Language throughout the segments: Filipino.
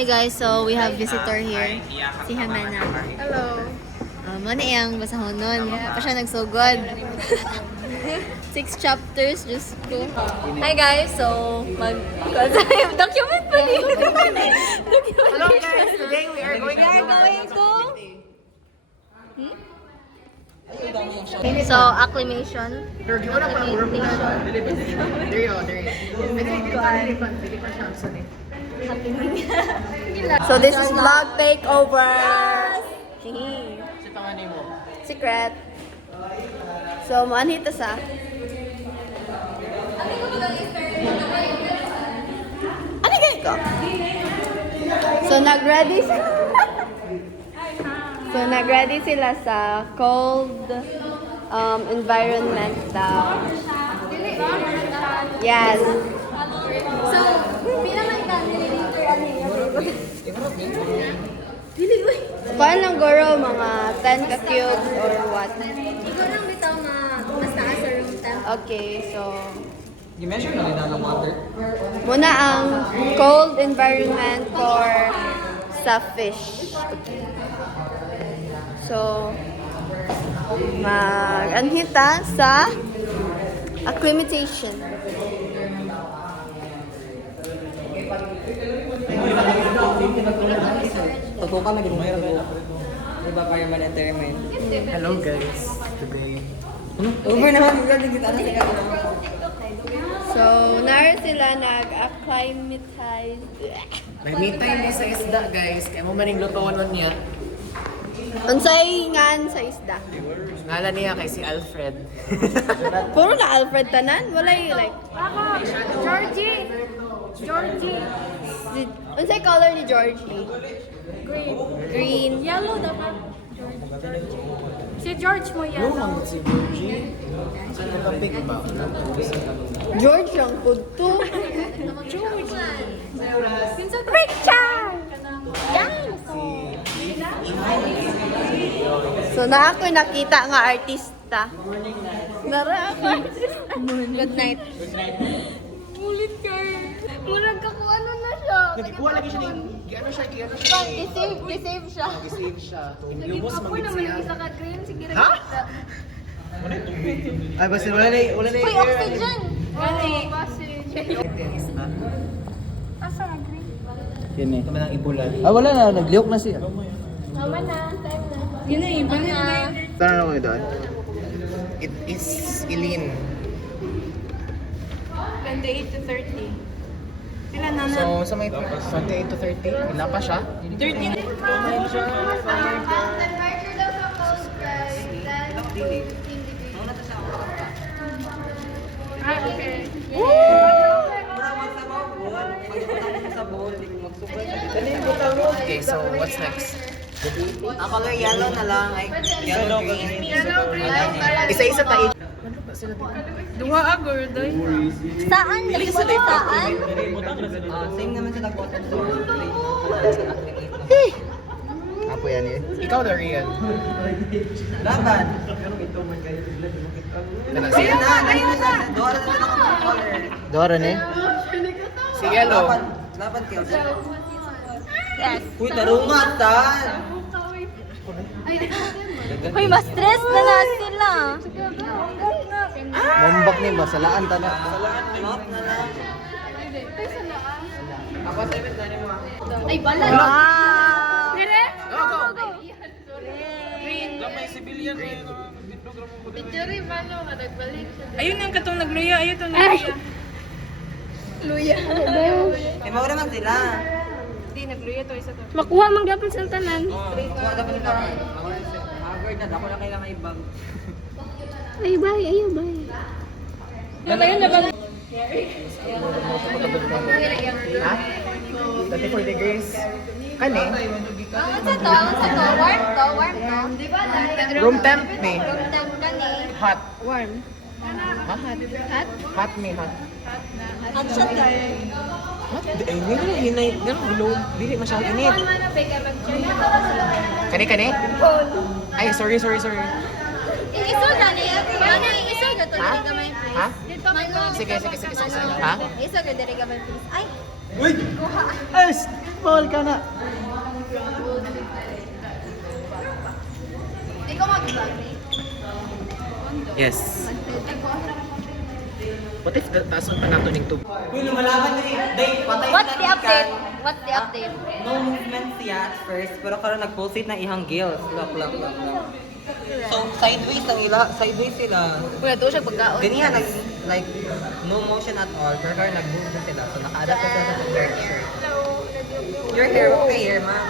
Hey guys, so we have visitor here. Si Hamana. Hello. Muna iyang basahon nun. Pa siya nagsugod. 6 chapters, just go. Hi guys, so document pa niyo. Hello guys, today we are going to So, acclimation. So, this is vlog takeover. Secret. So, maanhita sa. Ano ganito ko? So, nag-ready sila sa cold environment daw. Yes. So, pinaman ka, nililiter ano Paano lang guro, mga 10 ka-cubes or what? Ikaw lang bitaw mas taas sa room temp. Okay, so I-measure na nila ng water. muna ang cold environment for sa fish. Okay. So, mag-anhita sa acclimatation. Totoo ka na gano'n mayroon ba? Diba permanent entertainment? Hello guys, today. Over naman, kita na sila. So, naro sila nag-acclimatize. May me time sa isda guys, kaya mo maning lutoon nun niya. Unsay ngan sa isda. Ngalan niya kay si Alfred. Puro na Alfred tanan, walay like. Georgie! Georgie! Unsay color ni Georgie? Green. Green. Yellow dapat. Georgie. Si George mo yellow. Yung si Virgie. Sa kapig ba? George ang pudto. George. Richard! Yes! So na ako nakita nga artista. Nara ako artista. Good night. Ulit ka. Murag ka kung ano na siya. Nagkuha lagi siya ng gano'n siya. Kisave siya. Save siya. Naging Lubos ako maging naman siya. yung isa ka green. Sige Ha? Ay, basta wala na Uy, oxygen! Gani. Asa nga green? Yan eh. Kami ng ibulan. Ah, wala na. Nagliyok na siya. Tama na. Time na. Yun na iba na. Tara na kayo doon. It is Eileen. 28 to 30. Pila na So, sa may 28 to 30, ilan pa siya? 13. Ah, okay. Okay, so what's next? Ako nga yellow na lang. Ay, yellow green. Isa-isa tayo. Duha agor doy. Saan? Lagi mo saan? Same naman sila bottom. Apo yan eh. Ikaw na Rian. Laban. Sige na. Ayun na. Dora na lang ang color. Dora ni? Si Yellow. Laban kayo. Yes. Uy, tarungat tan. Hoy, mas stress na na sila. Mumbak ni ba? Salaan ta na. Lot na lang. Ay, balat. Wow. Dire? Go, go. Green. Gamay civilian rin. Video rin ba no? Nagbalik siya. Ayun ang katong nagluya, ayun tong nagluya. Luya. Eh, mawala man sila. Hindi, nagluya to, isa to. Makuha mang gapon sa tanan. Kuha dapat nila. Haggard na. Ako na kailangan ibang. Ay, bye. Ay, bye. Ha? 34 degrees. Kani? Sa to? Warm to? Warm to? Room temp ni. Room temp ka ni. Hot. Warm. Ha? Hot? Hot ni hot. At siya to. Hot? Eh, hindi ko hinay. Ganun, below. Dili masyadong init. Kani? Ay, sorry. Isod na ni. Ano yung isod na to, diri ka may please. Ha? Dito may Sige. Ha? Isa ka, diri ka may please. Ay! Uy! Ay! Bawal ka na! Ikaw mag-vlog, eh. Yes. What if tason pa nato ning tub? Uy, lumalaban na eh. Day, patay What's na the ikan. update? What's the update? No movement siya at first, pero karon nag-pulsate na ihang gills. Look. So, sideways sila. Wala, to siya pagkaon. Ganyan, like, no motion at all. Pero karon nag-move na sila. So, naka-adapt na sila sa prepared shirt. Your hair, okay hair, ma'am.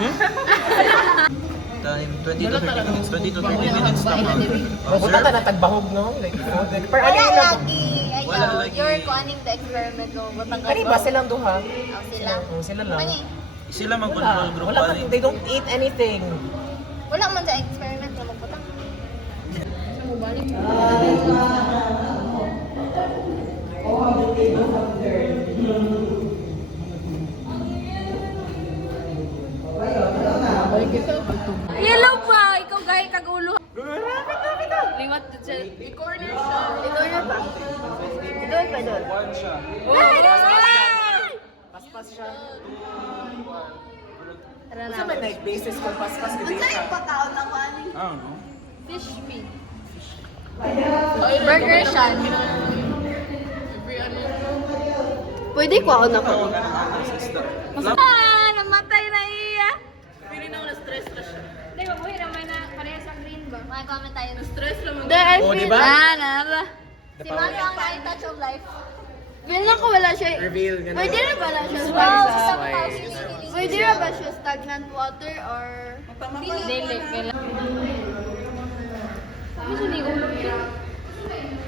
Time 20 to 30 minutes, 20 to 30 minutes na mag Puta ta na tagbahog no? Like food. Like, per ano Wala yun lang. lagi. Wala Ayaw, lagi. you're kuaning the experiment ko. Butang Kani ba silang duha? Oh, sila. Sila lang. Pani, sila Wala. mag-control group Wala man, they don't eat anything. wala man sa experiment ko magbutang. Hello pa! Ikaw gaya kagulo. Liwat to siya. I-corner siya. I-corner pa. Doon pa doon. Paspas siya. Tara Sa na. may like basis kung paspas ka din siya. Pagkaon ako ani. I don't know. Fish feed. Burger siya. Pwede ko ako na ko. Namatay na iya. Pili na na-stress na siya. Hindi, mabuhay naman na parehas ang green ba? May comment tayo. Na-stress naman. Oh, di ba? Nara. Si Mano ang high touch of life. Feel na ko wala siya. Reveal ganun. Pwede na ba na siya Wow, stagnant? isang house hinihiling. Pwede na ba siya stagnant water or... Dili. Sabi siya ni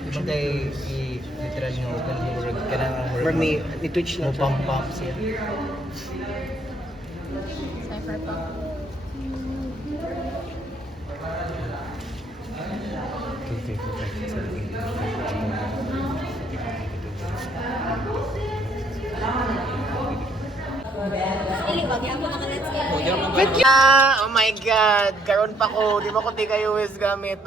Di ba tayo i-literal nyo ka na Or may ni-twitch lang siya. pump siya. Cypher pa. Ili, wag yan mo na ka-let's go. Oh my God! Karon pa ko. Di mo ko di kayo is gamit.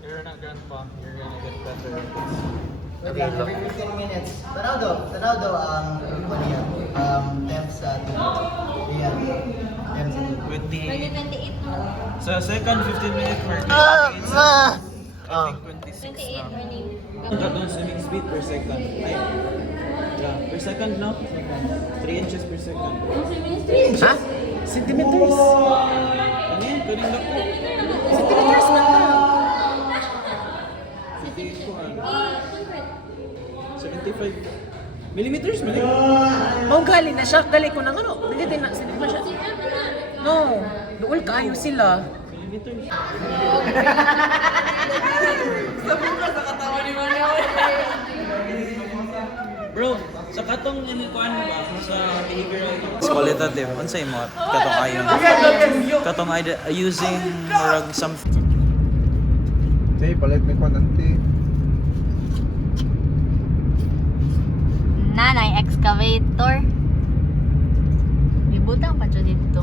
You're not grandpa. You're gonna get better. Okay, every 15 minutes. Tanaw daw ang niya. Temps sa Ayan. Temps sa 20. 2028 mo. Sa second 15-minute mark, I think 26 na. 28 morning. Got doon swimming speed per second. Ay, yeah, per second no? 3 inches per second. Ha? Centimeters? Ano yan? Kuning look ko. Centimeters na ta. 75 millimeters? Oh, gali na siya. Gali ko na ano. Hindi din na. Sino ba siya? No. Dool kayo sila. Millimeters. Bro, sa katong inikuan ba sa behavioral qualitative, unsay mo katong ayon? Katong using murag some Tay, palit may kwanante. Nanay excavator. Ibutang pa siya dito.